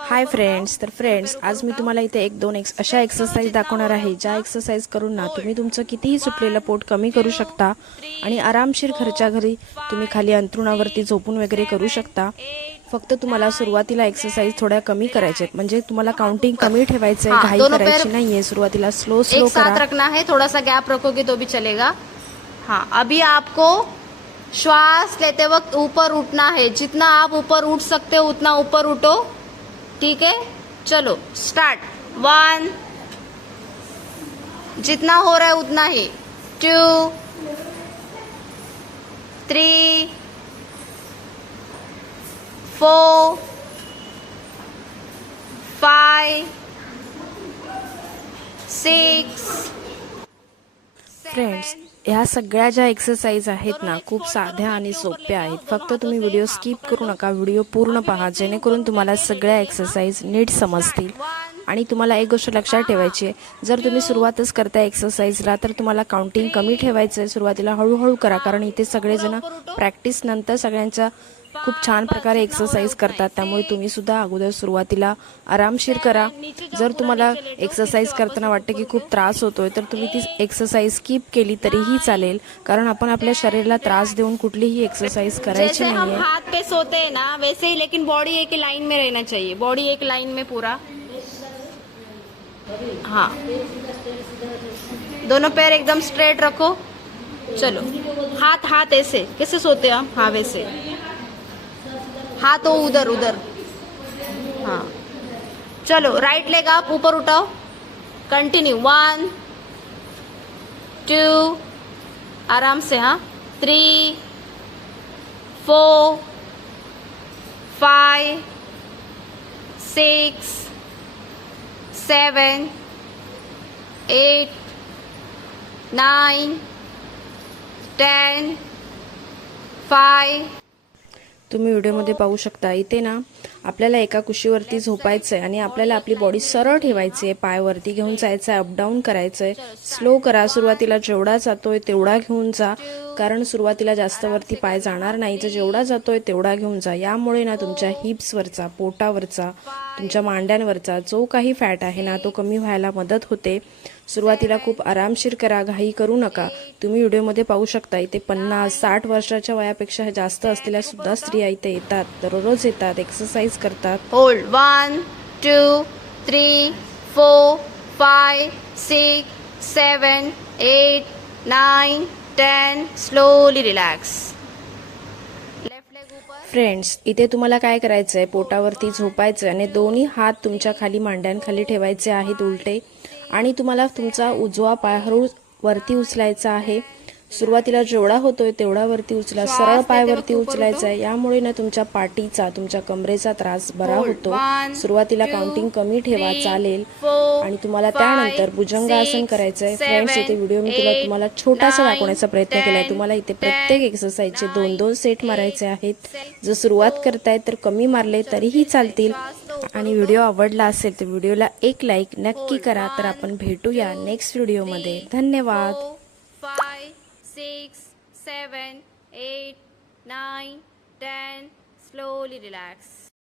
Hi friends तर friends आज मी तुम्हाला इथे एक दोन एक्स अशा एक्सरसाइज दाखवणार आहे ज्या एक्सरसाइज करून ना तुम्ही तुमचं कितीही सुटलेलं पोट कमी करू शकता आणि आरामशीर घरच्या घरी तुम्ही खाली अंथरुणावरती झोपून वगैरे करू शकता. फक्त तुम्हाला सुरुवातीला एक्सरसाइज थोड्या कमी करायच्या आहेत. म्हणजे तुम्हाला काउंटिंग कमी ठेवायचं आहे घाई करायची नाहीये. सुरुवातीला स्लो स्लो साथ रखना है थोड़ा सा गैप रखोगे तो भी चलेगा. हाँ अभी आपको श्वास लेते वक्त ऊपर उठना है. जितना आप ऊपर उठ सकते हो उतना ऊपर उठो. ठीक है? चलो स्टार्ट वन जितना हो रहा है उतना ही. Two three four five six friends ह्या सगळ्या ज्या एक्सरसाइज आहेत ना खूप साध्या आणि सोप्या आहेत. फक्त तुम्ही व्हिडिओ स्किप करू नका. व्हिडिओ पूर्ण पहा जेणेकरून तुम्हाला सगळ्या एक्सरसाइज नीट समजतील. आणि तुम्हाला एक गोष्ट लक्षात ठेवायची आहे. जर तुम्ही सुरुवातच करताय एक्सरसाइजला तर तुम्हाला काउंटिंग कमी ठेवायचं आहे सुरुवातीला. हळूहळू करा कारण इथे सगळेजण प्रॅक्टिस नंतर सगळ्यांच्या खूप छान प्रकारे एक्सरसाइज करतात. त्यामुळे तुम्ही सुद्धा अगोदर सुरुवातीला आरामशीर करा. जर तुम्हाला एक्सरसाइज करताना वाटतं की खूप त्रास होतोय तर तुम्ही ती एक्सरसाइज स्किप केली तरीही चालेल. कारण आपण आपल्या शरीराला त्रास देऊन कुठलीही एक्सरसाइज करायची नाहीये. हाथ पे सोते ना वैसे ही लेकिन बॉडी एक लाइन में रहना चाहिए. बॉडी एक लाइन में पूरा. हाँ। दोनों पैर एकदम स्ट्रेट रखो। चलो। हाथ हाथ ऐसे। कैसे सोते हम हाँ वैसे। हाथ हो उधर उधर। हाँ। चलो राइट लेग आप ऊपर उठाओ। कंटिन्यू वन टू आराम से हाँ। Three four five six, seven, eight, nine, ten, five, तुम्ही व्हिडिओमध्ये पाहू शकता इथे ना आपल्याला एका कुशीवरती झोपायचं आहे आणि आपल्याला आपली बॉडी सरळ ठेवायची आहे पायवरती घेऊन जायचं आहे अपडाऊन करायचं आहे स्लो करा सुरुवातीला जेवढा जातोय तेवढा घेऊन जा. कारण सुरुवातीला जास्त वरती पाय जाणार नाही तर जेवढा जातोय तेवढा घेऊन जा. यामुळे ना तुमच्या हिप्सवरचा पोटावरचा तुमच्या मांड्यांवरचा जो काही फॅट आहे ना तो कमी व्हायला मदत होते. सुरुवातीला खूप आरामशीर करा घाई करू नका. तुम्ही व्हिडिओमध्ये पाहू शकता इथे पन्नास साठ वर्षाच्या वयापेक्षा जास्त असलेल्या सुद्धा स्त्रिया इथे येतात दररोज येतात एक्सरसाइज करतात. Three, four, five, six, seven, eight, nine, ten. Slowly relax. Left leg ऊपर फ्रेंड्स इथे तुम्हाला काय करायचं आहे पोटावरती झोपायचं आणि दोन्ही हात तुमच्या खाली मांड्यांखाली ठेवायचे आहेत उलटे. आणि तुम्हाला तुमचा उजवा पाय हळू वरती उचलायचा आहे. सुरुवातीला जेवढा होतोय तेवढा वरती उचला सरळ पाय वरती उचलायचा आहे. यामुळे ना तुमच्या पाठीचा तुमच्या कमरेचा त्रास बरा होतो. सुरुवातीला काउंटिंग कमी ठेवा चालेल. आणि तुम्हाला त्यानंतर भुजंगासन करायचं आहे फ्रेंड्स इथे व्हिडिओ मी तुला तुम्हाला छोटासा दाखवण्याचा प्रयत्न केलाय. तुम्हाला इथे प्रत्येक एक्सरसाइजचे दोन दोन सेट मारायचे आहेत. जर सुरुवात करताय तर कमी मारले तरीही चालतील. आणि व्हिडिओ आवडला असेल तर व्हिडिओला एक लाईक नक्की करा. तर आपण भेटूया नेक्स्ट व्हिडिओमध्ये धन्यवाद. 6, 7, 8, 9, 10. Slowly relax.